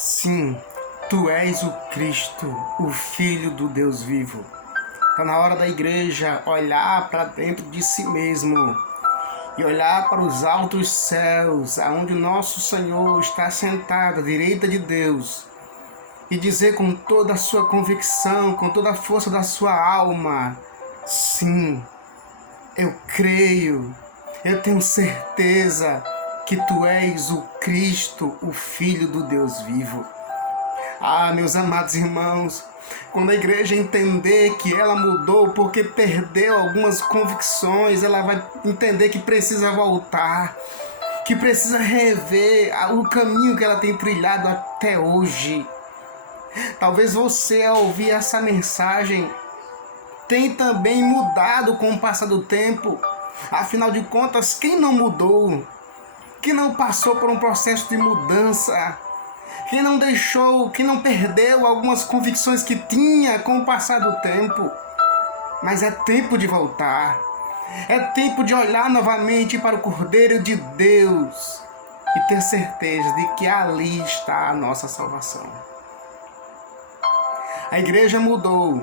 Sim, tu és o Cristo, o Filho do Deus vivo. Está na hora da igreja olhar para dentro de si mesmo e olhar para os altos céus, aonde o nosso Senhor está sentado à direita de Deus, e dizer com toda a sua convicção, com toda a força da sua alma: sim, eu creio, eu tenho certeza que tu és o Cristo, o Filho do Deus vivo. Ah, meus amados irmãos, quando a igreja entender que ela mudou porque perdeu algumas convicções, ela vai entender que precisa voltar, que precisa rever o caminho que ela tem trilhado até hoje. Talvez você, ao ouvir essa mensagem, tenha também mudado com o passar do tempo. Afinal de contas, quem não mudou? Quem não passou por um processo de mudança? Quem não deixou, quem não perdeu algumas convicções que tinha com o passar do tempo? Mas é tempo de voltar. É tempo de olhar novamente para o Cordeiro de Deus e ter certeza de que ali está a nossa salvação. A igreja mudou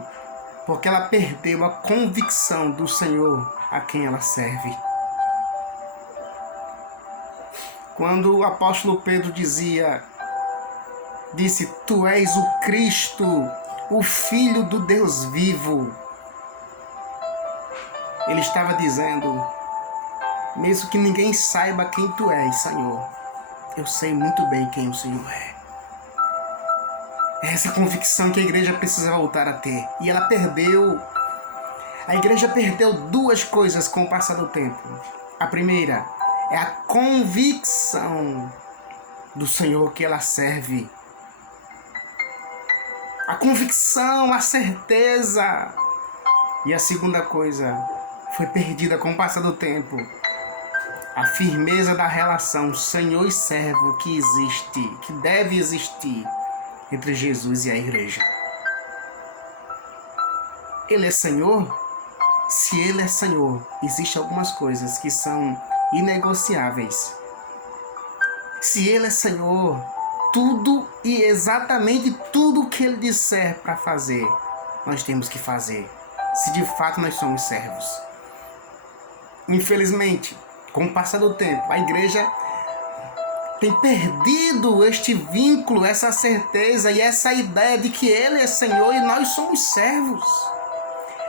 porque ela perdeu a convicção do Senhor a quem ela serve. Quando o apóstolo Pedro disse: tu és o Cristo, o Filho do Deus vivo, ele estava dizendo: mesmo que ninguém saiba quem tu és, Senhor, eu sei muito bem quem o Senhor é. É essa convicção que a igreja precisa voltar a ter. E ela perdeu. A igreja perdeu duas coisas com o passar do tempo. A primeira é a convicção do Senhor que ela serve. A convicção, a certeza. E a segunda coisa foi perdida com o passar do tempo. A firmeza da relação Senhor e servo que existe, que deve existir entre Jesus e a igreja. Ele é Senhor? Se Ele é Senhor, existem algumas coisas que são inegociáveis. Se Ele é Senhor, tudo e exatamente tudo que Ele disser para fazer, nós temos que fazer, se de fato nós somos servos. Infelizmente, com o passar do tempo, a igreja tem perdido este vínculo, essa certeza e essa ideia de que Ele é Senhor e nós somos servos.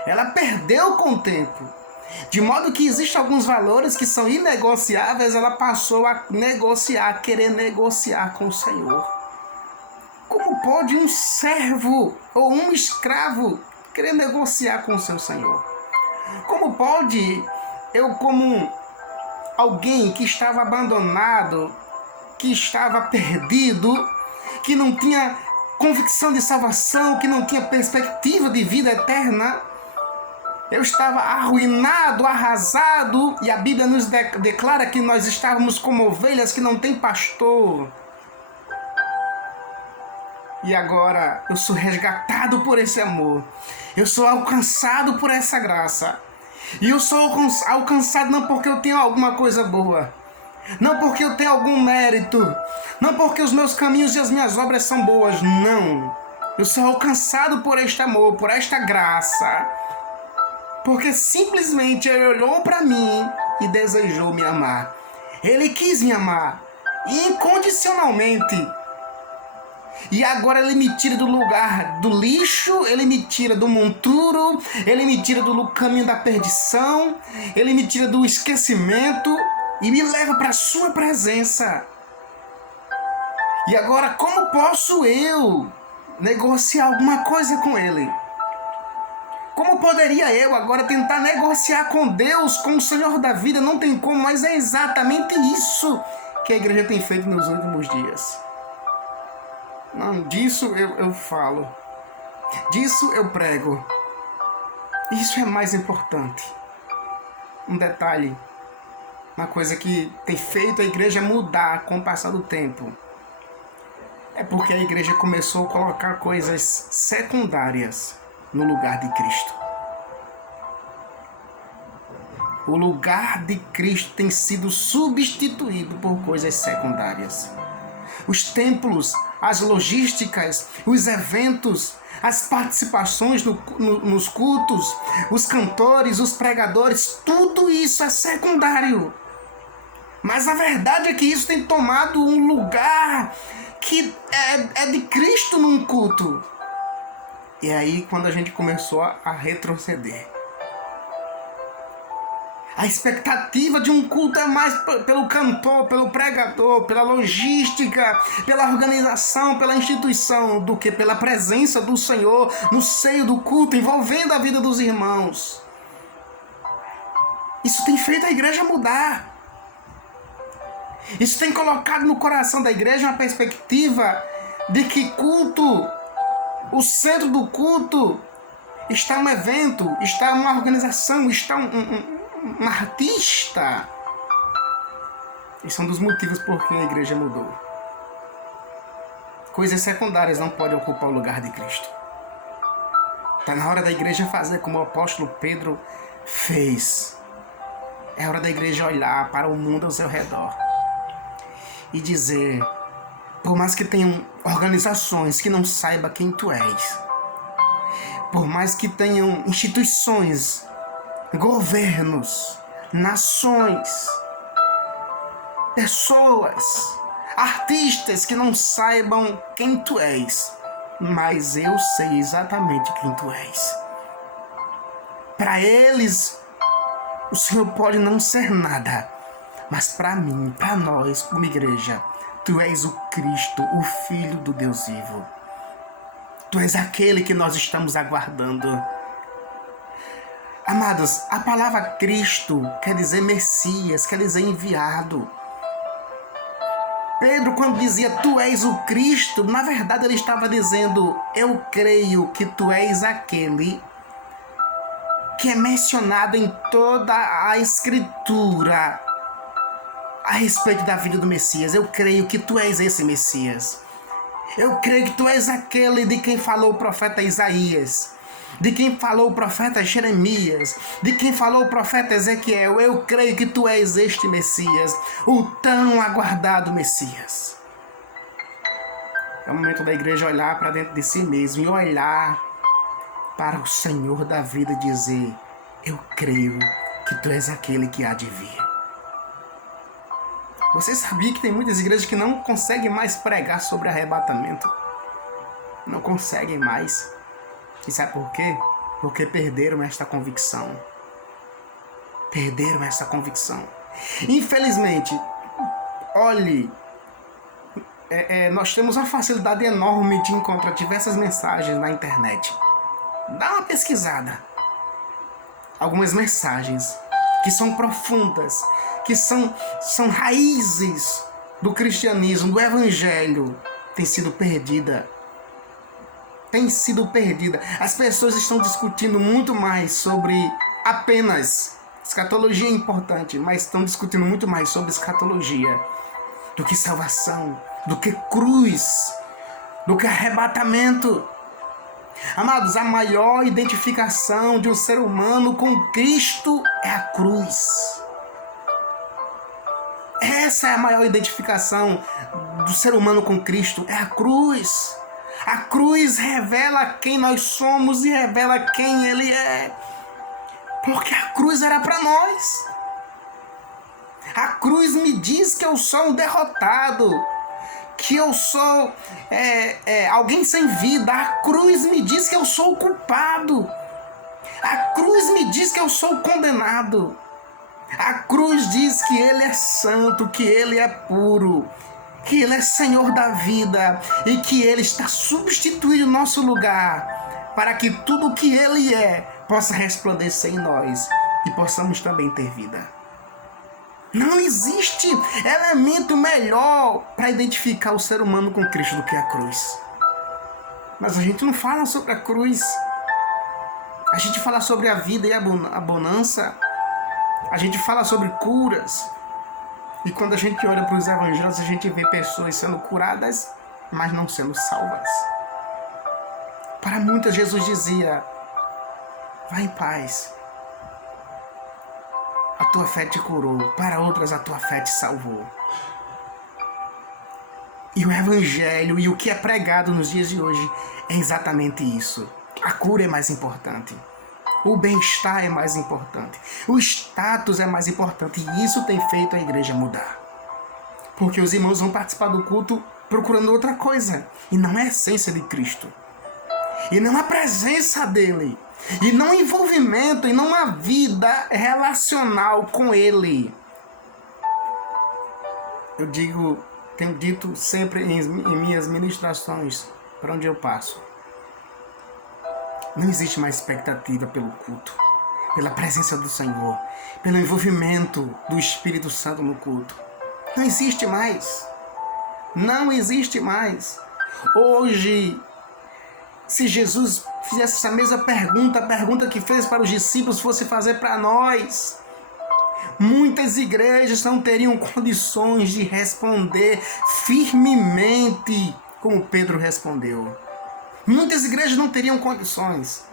Ela perdeu com o tempo. De modo que existem alguns valores que são inegociáveis, ela passou a negociar, a querer negociar com o Senhor. Como pode um servo ou um escravo querer negociar com o seu Senhor? Como pode eu, como alguém que estava abandonado, que estava perdido, que não tinha convicção de salvação, que não tinha perspectiva de vida eterna, eu estava arruinado, arrasado, e a Bíblia nos declara que nós estávamos como ovelhas que não têm pastor. E agora eu sou resgatado por esse amor, eu sou alcançado por essa graça. E eu sou alcançado não porque eu tenho alguma coisa boa, não porque eu tenho algum mérito, não porque os meus caminhos e as minhas obras são boas, não. Eu sou alcançado por este amor, por esta graça, porque simplesmente Ele olhou para mim e desejou me amar. Ele quis me amar incondicionalmente. E agora Ele me tira do lugar do lixo, Ele me tira do monturo, Ele me tira do caminho da perdição, Ele me tira do esquecimento e me leva para a sua presença. E agora, como posso eu negociar alguma coisa com Ele? Como poderia eu agora tentar negociar com Deus, com o Senhor da vida? Não tem como, mas é exatamente isso que a igreja tem feito nos últimos dias. Não, disso eu falo, disso eu prego. Isso é mais importante. Um detalhe, uma coisa que tem feito a igreja mudar com o passar do tempo, é porque a igreja começou a colocar coisas secundárias no lugar de Cristo. O lugar de Cristo tem sido substituído por coisas secundárias. os templos, as logísticas, os eventos, as participações nos cultos, os cantores, os pregadores, tudo isso é secundário. Mas a verdade é que isso tem tomado um lugar que é de Cristo num culto. E aí quando a gente começou a retroceder. A expectativa de um culto é mais pelo cantor, pelo pregador, pela logística, pela organização, pela instituição, do que pela presença do Senhor no seio do culto, envolvendo a vida dos irmãos. Isso tem feito a igreja mudar. Isso tem colocado no coração da igreja uma perspectiva de que culto, o centro do culto, está um evento, está uma organização, está um artista. Esse é um dos motivos por que a igreja mudou. Coisas secundárias não podem ocupar o lugar de Cristo. Está na hora da igreja fazer como o apóstolo Pedro fez. É hora da igreja olhar para o mundo ao seu redor e dizer, por mais que tenham organizações que não saibam quem tu és, por mais que tenham instituições, governos, nações, pessoas, artistas que não saibam quem tu és, mas eu sei exatamente quem tu és. Para eles, o Senhor pode não ser nada, mas para mim, para nós, como igreja, tu és o Cristo, o Filho do Deus vivo. Tu és aquele que nós estamos aguardando. Amados, a palavra Cristo quer dizer Messias, quer dizer enviado. Pedro, quando dizia tu és o Cristo, na verdade ele estava dizendo, eu creio que tu és aquele que é mencionado em toda a Escritura a respeito da vida do Messias. Eu creio que tu és esse Messias. Eu creio que tu és aquele de quem falou o profeta Isaías, de quem falou o profeta Jeremias, de quem falou o profeta Ezequiel. Eu creio que tu és este Messias, o tão aguardado Messias. É o momento da igreja olhar para dentro de si mesmo e olhar para o Senhor da vida e dizer, eu creio que tu és aquele que há de vir. Você sabia que tem muitas igrejas que não conseguem mais pregar sobre arrebatamento? Não conseguem mais. E sabe por quê? Porque perderam esta convicção. Perderam essa convicção. Infelizmente, olhe, nós temos uma facilidade enorme de encontrar diversas mensagens na internet. Dá uma pesquisada. Algumas mensagens que são profundas, que são raízes do cristianismo, do evangelho, tem sido perdida. As pessoas estão discutindo muito mais sobre apenas escatologia é importante, mas estão discutindo muito mais sobre escatologia do que salvação, do que cruz, do que arrebatamento. Amados, a maior identificação de um ser humano com Cristo é a cruz. Essa é a maior identificação do ser humano com Cristo, é a cruz. A cruz revela quem nós somos e revela quem Ele é. Porque a cruz era para nós. A cruz me diz que eu sou um derrotado, que eu sou alguém sem vida. A cruz me diz que eu sou o culpado. A cruz me diz que eu sou o condenado. A cruz diz que Ele é santo, que Ele é puro, que Ele é Senhor da vida e que Ele está substituindo o nosso lugar para que tudo o que Ele é possa resplandecer em nós e possamos também ter vida. Não existe elemento melhor para identificar o ser humano com Cristo do que a cruz. Mas a gente não fala sobre a cruz. A gente fala sobre a vida e a bonança. A gente fala sobre curas. E quando a gente olha para os evangelhos, a gente vê pessoas sendo curadas, mas não sendo salvas. Para muitas, Jesus dizia, vá em paz. A tua fé te curou. Para outras, a tua fé te salvou. E o evangelho e o que é pregado nos dias de hoje é exatamente isso. A cura é mais importante. O bem-estar é mais importante. O status é mais importante. E isso tem feito a igreja mudar. Porque os irmãos vão participar do culto procurando outra coisa. E não é a essência de Cristo. E não a presença dele. E não envolvimento, e não uma vida relacional com ele. Eu tenho dito sempre em minhas ministrações, para onde eu passo. Não existe mais expectativa pelo culto, pela presença do Senhor, pelo envolvimento do Espírito Santo no culto. Não existe mais. Não existe mais. Hoje, se Jesus fizesse essa mesma pergunta, a pergunta que fez para os discípulos fosse fazer para nós, muitas igrejas não teriam condições de responder firmemente como Pedro respondeu. Muitas igrejas não teriam condições.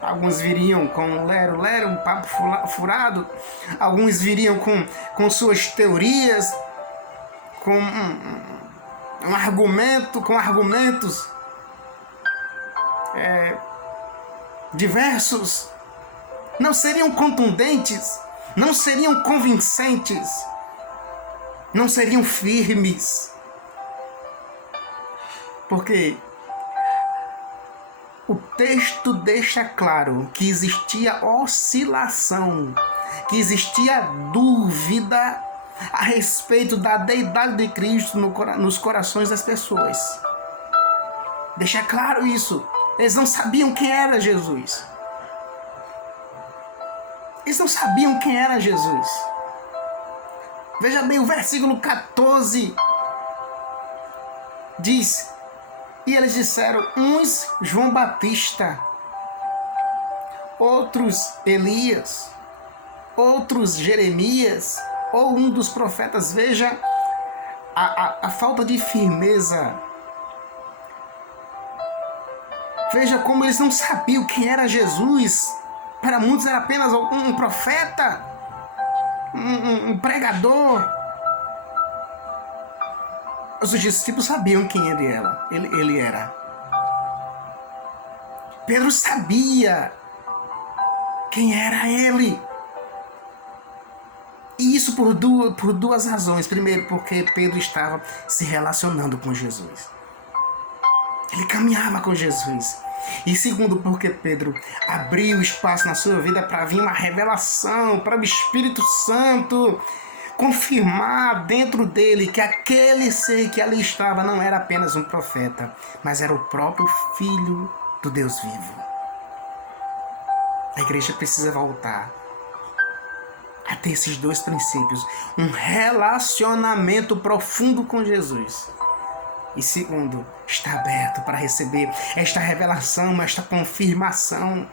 Alguns viriam com lero-lero, um papo furado. Alguns viriam com suas teorias, com argumentos diversos. Não seriam contundentes, não seriam convincentes, não seriam firmes. Porque o texto deixa claro que existia oscilação, que existia dúvida a respeito da deidade de Cristo nos corações das pessoas. Deixa claro isso. Eles não sabiam quem era Jesus. Eles não sabiam quem era Jesus. Veja bem, o versículo 14 diz: e eles disseram, uns João Batista, outros Elias, outros Jeremias, ou um dos profetas. Veja a falta de firmeza. Veja como eles não sabiam quem era Jesus. Para muitos era apenas um profeta, um pregador. Os discípulos sabiam quem ele era. Pedro sabia quem era ele. E isso por duas razões. Primeiro, porque Pedro estava se relacionando com Jesus. Ele caminhava com Jesus. E segundo, porque Pedro abriu espaço na sua vida para vir uma revelação, para o Espírito Santo confirmar dentro dele que aquele ser que ali estava não era apenas um profeta, mas era o próprio Filho do Deus vivo. A igreja precisa voltar a ter esses dois princípios: um relacionamento profundo com Jesus. E segundo, está aberto para receber esta revelação, esta confirmação.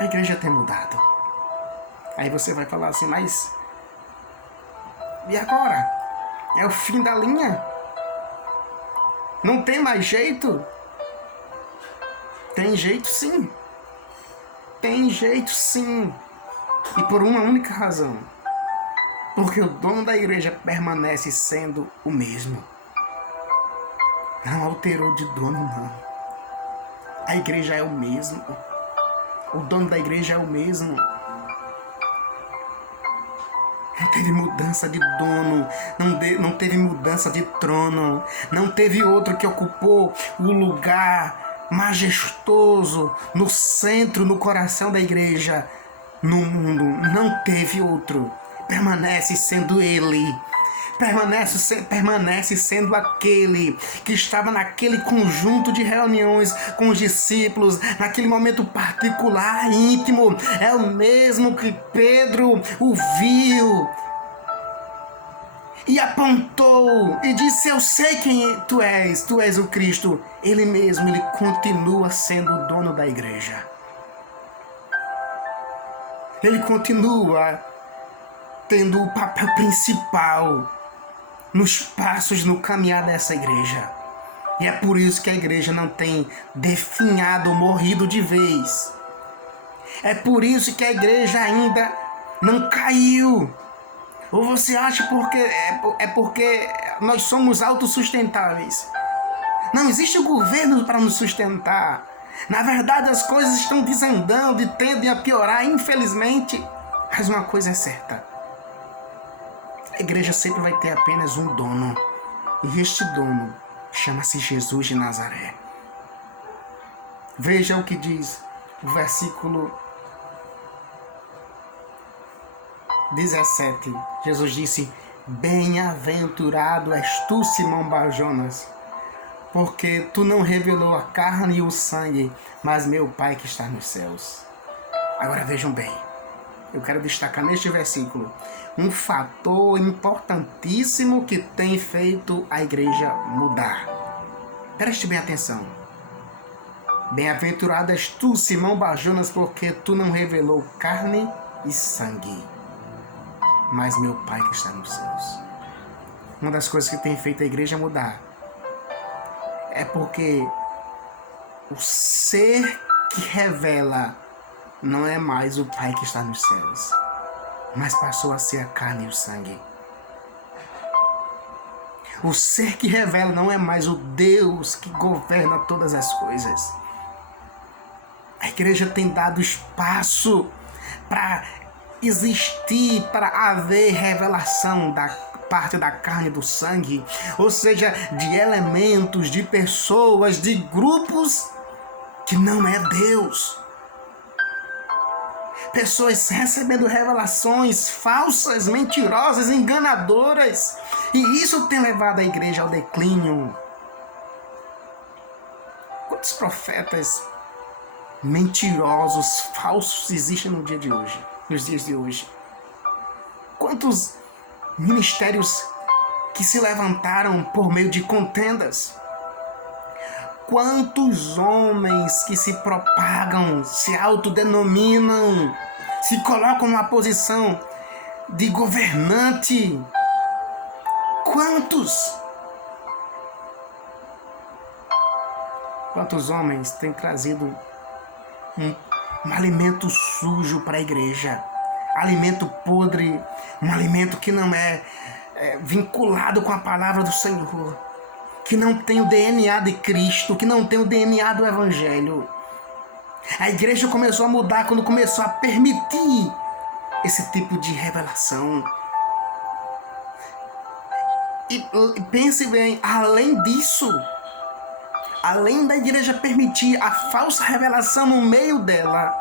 A igreja tem mudado. Aí você vai falar assim, mas e agora? É o fim da linha? Não tem mais jeito? Tem jeito sim. Tem jeito sim. E por uma única razão. Porque o dono da igreja permanece sendo o mesmo. Não alterou de dono, não. A igreja é o mesmo. O dono da igreja é o mesmo. Não teve mudança de dono, não teve mudança de trono, não teve outro que ocupou o lugar majestoso no centro, no coração da igreja, no mundo. Não teve outro. Permanece sendo ele. Permanece sendo aquele que estava naquele conjunto de reuniões com os discípulos, naquele momento particular, íntimo. É o mesmo que Pedro o viu e apontou e disse: eu sei quem tu és o Cristo. Ele mesmo, ele continua sendo o dono da igreja. Ele continua tendo o papel principal nos passos, no caminhar dessa igreja. E é por isso que a igreja não tem definhado, morrido de vez. É por isso que a igreja ainda não caiu. Ou você acha porque porque nós somos autossustentáveis? Não existe governo para nos sustentar. Na verdade, as coisas estão desandando e tendem a piorar, infelizmente. Mas uma coisa é certa: a igreja sempre vai ter apenas um dono. E este dono chama-se Jesus de Nazaré. Veja o que diz o versículo 17. Jesus disse: bem-aventurado és tu, Simão Bar-Jonas, porque tu não revelou a carne e o sangue, mas meu Pai que está nos céus. Agora vejam bem, eu quero destacar neste versículo um fator importantíssimo que tem feito a igreja mudar. Preste bem atenção. Bem-aventurado és tu, Simão Bar-Jonas, porque tu não revelou carne e sangue, mas meu Pai que está nos céus. Uma das coisas que tem feito a igreja mudar é porque o ser que revela não é mais o Pai que está nos céus, mas passou a ser a carne e o sangue. O ser que revela não é mais o Deus que governa todas as coisas. A igreja tem dado espaço para existir, para haver revelação da parte da carne e do sangue, ou seja, de elementos, de pessoas, de grupos que não é Deus. Pessoas recebendo revelações falsas, mentirosas, enganadoras. E isso tem levado a igreja ao declínio. Quantos profetas mentirosos, falsos existem no dia de hoje, nos dias de hoje? Quantos ministérios que se levantaram por meio de contendas? Quantos homens que se propagam, se autodenominam, se colocam numa posição de governante? Quantos homens têm trazido um alimento sujo para a igreja, alimento podre, um alimento que não é vinculado com a palavra do Senhor, que não tem o DNA de Cristo, que não tem o DNA do Evangelho. A igreja começou a mudar quando começou a permitir esse tipo de revelação. E pense bem, além disso, além da igreja permitir a falsa revelação no meio dela,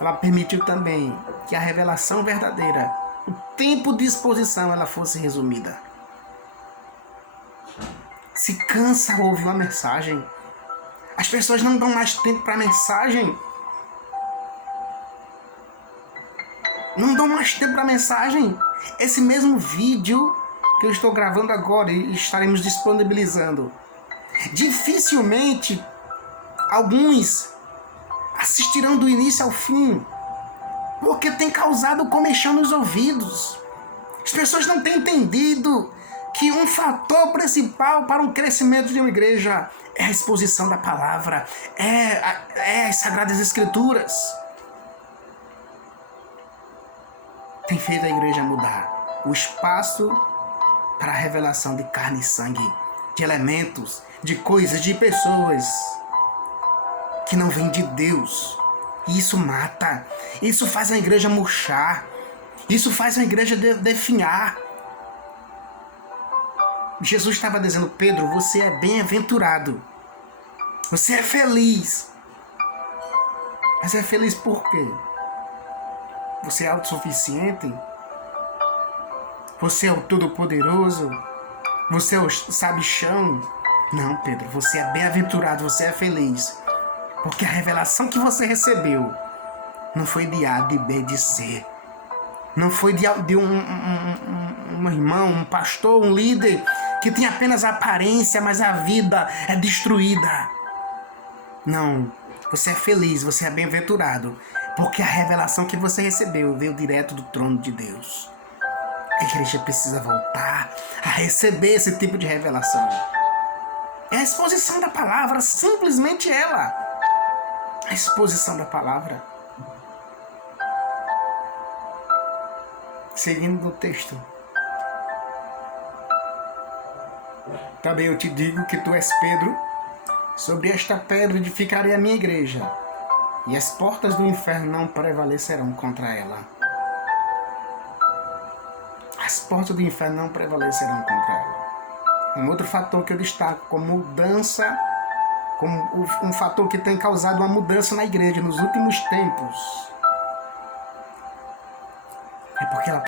ela permitiu também que a revelação verdadeira, o tempo de exposição, ela fosse resumida. Se cansa ao ouvir uma mensagem. As pessoas não dão mais tempo para a mensagem. Não dão mais tempo para a mensagem. Esse mesmo vídeo que eu estou gravando agora e estaremos disponibilizando, dificilmente alguns assistirão do início ao fim, porque tem causado comichão nos ouvidos. As pessoas não têm entendido que um fator principal para o crescimento de uma igreja é a exposição da palavra, é as Sagradas Escrituras. Tem feito a igreja mudar o espaço para a revelação de carne e sangue, de elementos, de coisas, de pessoas que não vêm de Deus. E isso mata, isso faz a igreja murchar, isso faz a igreja definhar. Jesus estava dizendo: Pedro, você é bem-aventurado, você é feliz. Mas é feliz por quê? Você é autossuficiente? Você é o todo-poderoso? Você é o sabichão? Não, Pedro, você é bem-aventurado, você é feliz, porque a revelação que você recebeu não foi de A, de B, de C. Não foi de um irmão, um pastor, um líder que tem apenas a aparência, mas a vida é destruída. Não, você é feliz, você é bem-aventurado, porque a revelação que você recebeu veio direto do trono de Deus. A igreja precisa voltar a receber esse tipo de revelação. É a exposição da palavra, simplesmente ela. A exposição da palavra. Seguindo no texto. Também eu te digo que tu és Pedro, sobre esta pedra edificarei a minha igreja, e as portas do inferno não prevalecerão contra ela. As portas do inferno não prevalecerão contra ela. Um outro fator que eu destaco como mudança, como um fator que tem causado uma mudança na igreja nos últimos tempos, é porque ela